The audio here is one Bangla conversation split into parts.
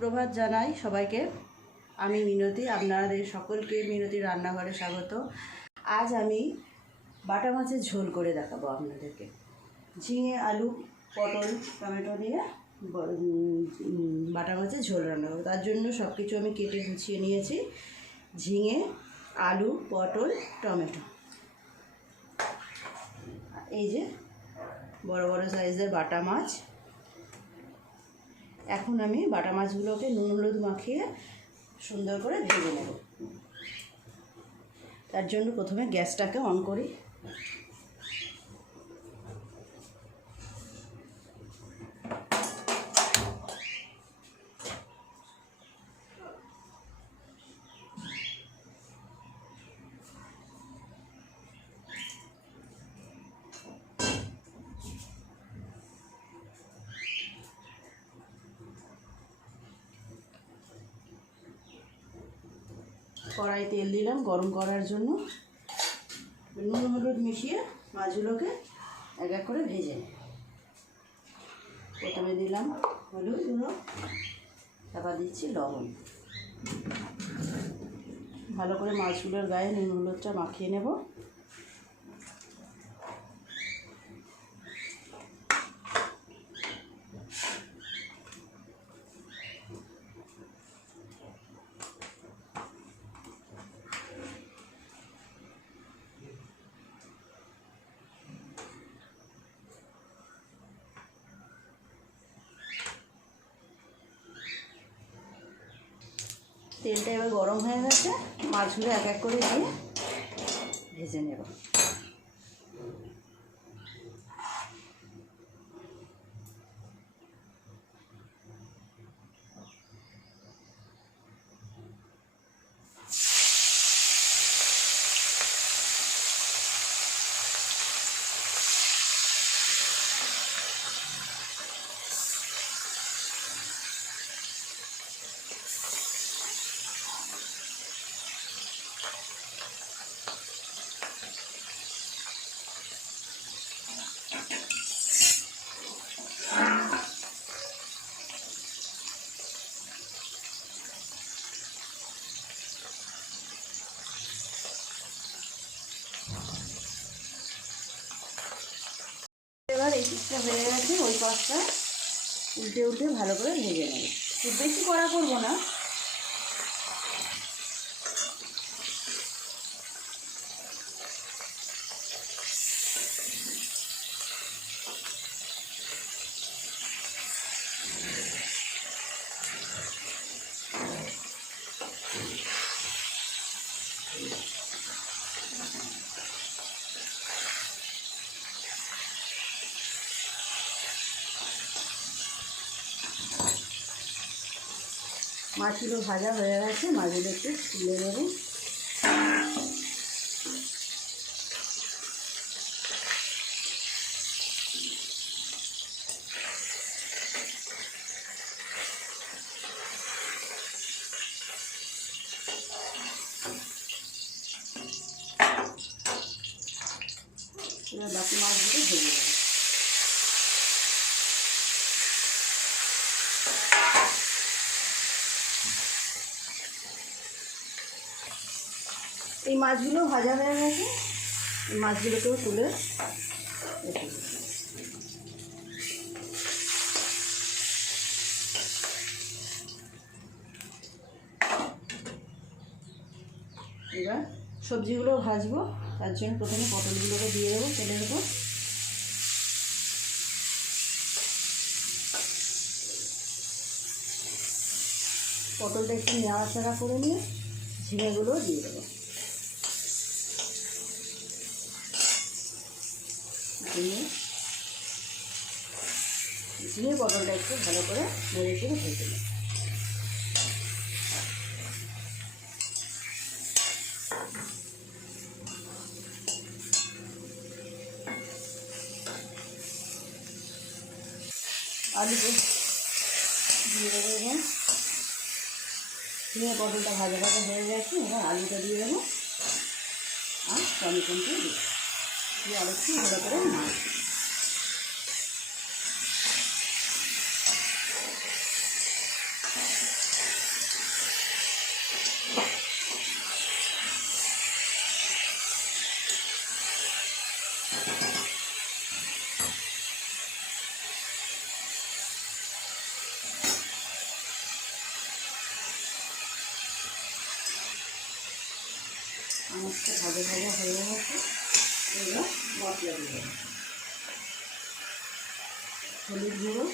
প্রভাত জানাই সবাইকে। আমি মিনতি, আপনাদের সকলকে মিনতি রান্নাঘরে স্বাগত। আজ আমি বাটা মাছের ঝোল করে দেখাবো আপনাদেরকে। ঝিঙে, আলু, পটল, টমেটো দিয়ে বাটা মাছের ঝোল রান্না করবো। তার জন্য সব কিছু আমি কেটে গুছিয়ে নিয়েছি। ঝিঙে, আলু, পটল, টমেটো। এই যে বড় বড় সাইজের বাটা মাছ। এখন আমি বাটা মাছগুলোকে নুন হলুদ মাখিয়ে সুন্দর করে ভেজে নেব। তার জন্য প্রথমে গ্যাসটাকে অন করি। কড়াই তেল দিলাম গরম করার জন্য। নুন হলুদ মিশিয়ে মাছগুলোকে এক এক করে ভেজে নেব। প্রথমে দিলাম হলুদ গুঁড়ো, তারপর দিচ্ছি লবণ। ভালো করে মাছগুলোর গায়ে নুন হলুদটা মাখিয়ে নেব। তেলটা এবার গরম হয়ে গেছে, মাছগুলো এক এক করে দিয়ে ভেজে নেব। এবার এই পিসটা হয়ে গেছে, ওই পাশটা উল্টে উল্টে ভালো করে ভেজে নেব। খুব বেশি কড়া করবো না। মাছগুলো ভাজা হয়ে গেছে, মাছগুলো একটু তুলে নেব। এবার বাকি মাছগুলো ভেজে নেব। এই মাছগুলো ভাজা হয়ে গেছে, এই মাছগুলোকেও তুলে রেখে দেব। এবার সবজিগুলো ভাজবো। তার জন্য প্রথমে পটলগুলোকে দিয়ে দেবো তেলের উপর। পটলটা একটু নাড়াচাড়া করে নিয়ে ঝিঙেগুলো দিয়ে দেবো। ঝিঙে পটলটা একটু ভালো করে নেড়ে চেড়ে ভেজে নেব। আলুকে দিয়ে দেবো। এবার ঝিঙে পটলটা ভাজা ভাজা হয়ে গেছে, এবার আলুটা দিয়ে দেবো আর টমেটোটা দিয়ে আর একটু ভালো করে নাড়ব। আমারটা ভাজা ভাজা হয়ে গেছে। এবার মশলা দিয়ে দেবো, হলুদ গুঁড়ো,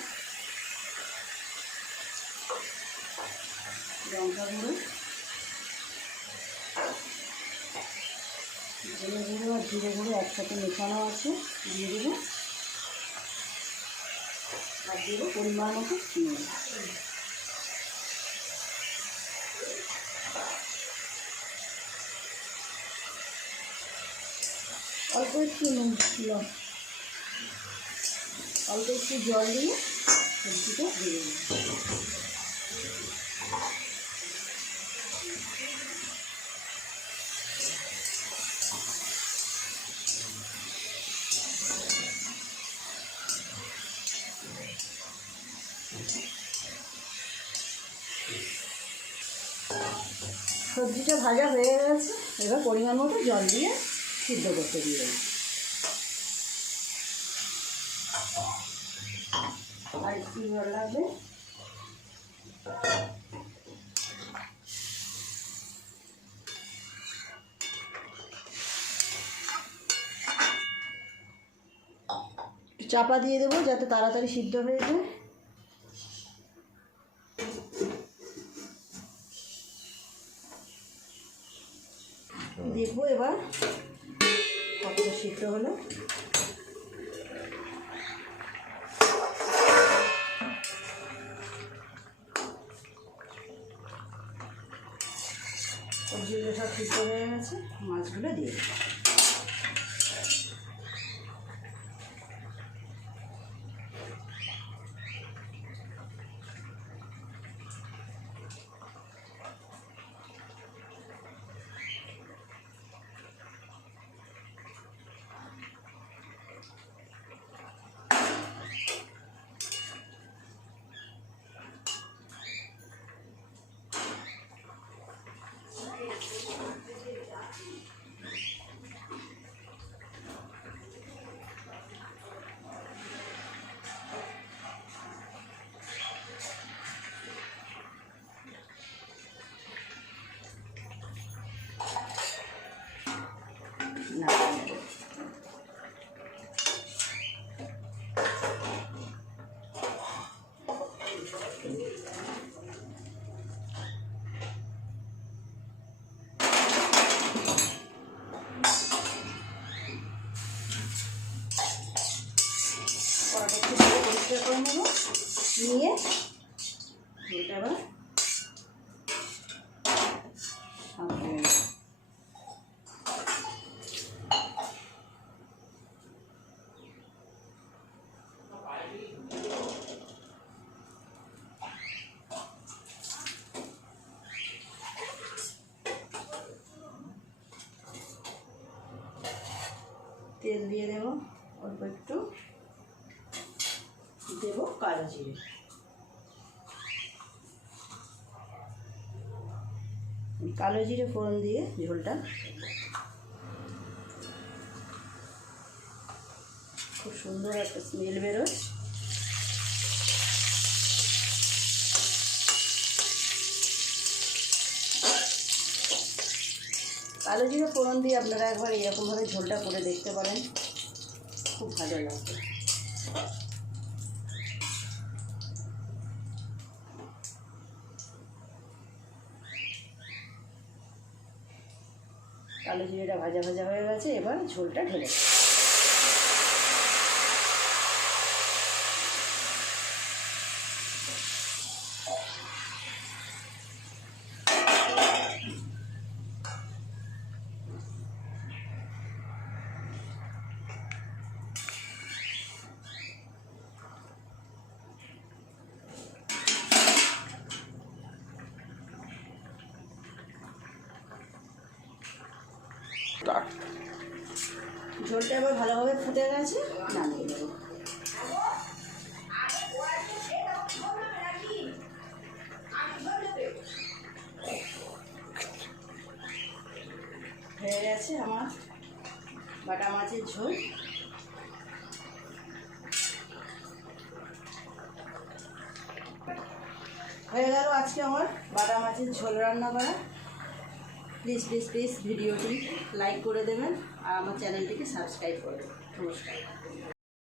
লঙ্কা গুঁড়ো, ধনে গুঁড়ো আর জিরে গুঁড়ো একসাথে মেশানো আছে, দিয়ে দেবো। আর দেবো পরিমাণ মতো নুন। অল্প একটু নুন, অল্প একটু জল দিয়ে সবজিটা দিয়ে দেবো। সবজিটা ভাজা হয়ে গেছে, এবার পরিমাণ মতো জল দিয়ে সিদ্ধ করতে দিয়ে দেবো। আর একটু জল লাগবে। চাপা দিয়ে দেবো যাতে তাড়াতাড়ি সিদ্ধ হয়ে যায়। দেখবো এবার কতটা সিদ্ধ হলো। সবজিগুলো সব সিদ্ধ হয়ে গেছে, মাছগুলো দিয়ে দেবো। না পরিষ্কার করে নেবো, নিয়ে ওটা আবার তেল দিয়ে দেবো, অল্প একটু দেবো কালো জিরে, কালো জিরে ফোড়ন দিয়ে ঝোলটা খুব সুন্দর একটা স্মেল বেরোয়। কালো জিরে ফোড়ন দিয়ে আপনারা একবার এরকমভাবে ঝোলটা করে দেখতে পারেন, খুব ভালো লাগবে। কালো জিরেটা ভাজা ভাজা হয়ে গেছে, এবার ঝোলটা ঢেলে দেব। ঝোলটা এবার ভালোভাবে ফুটে গেছে, নামিয়ে দেবো। গেছে আমার বাটা মাছের ঝোল। হয়ে গেল আজকে আমার বাটা মাছের ঝোল রান্না করা। প্লিজ প্লিজ প্লিজ ভিডিওটি লাইক করে দেবেন আর আমার চ্যানেলটিকে সাবস্ক্রাইব করে দেবেন। নমস্কার।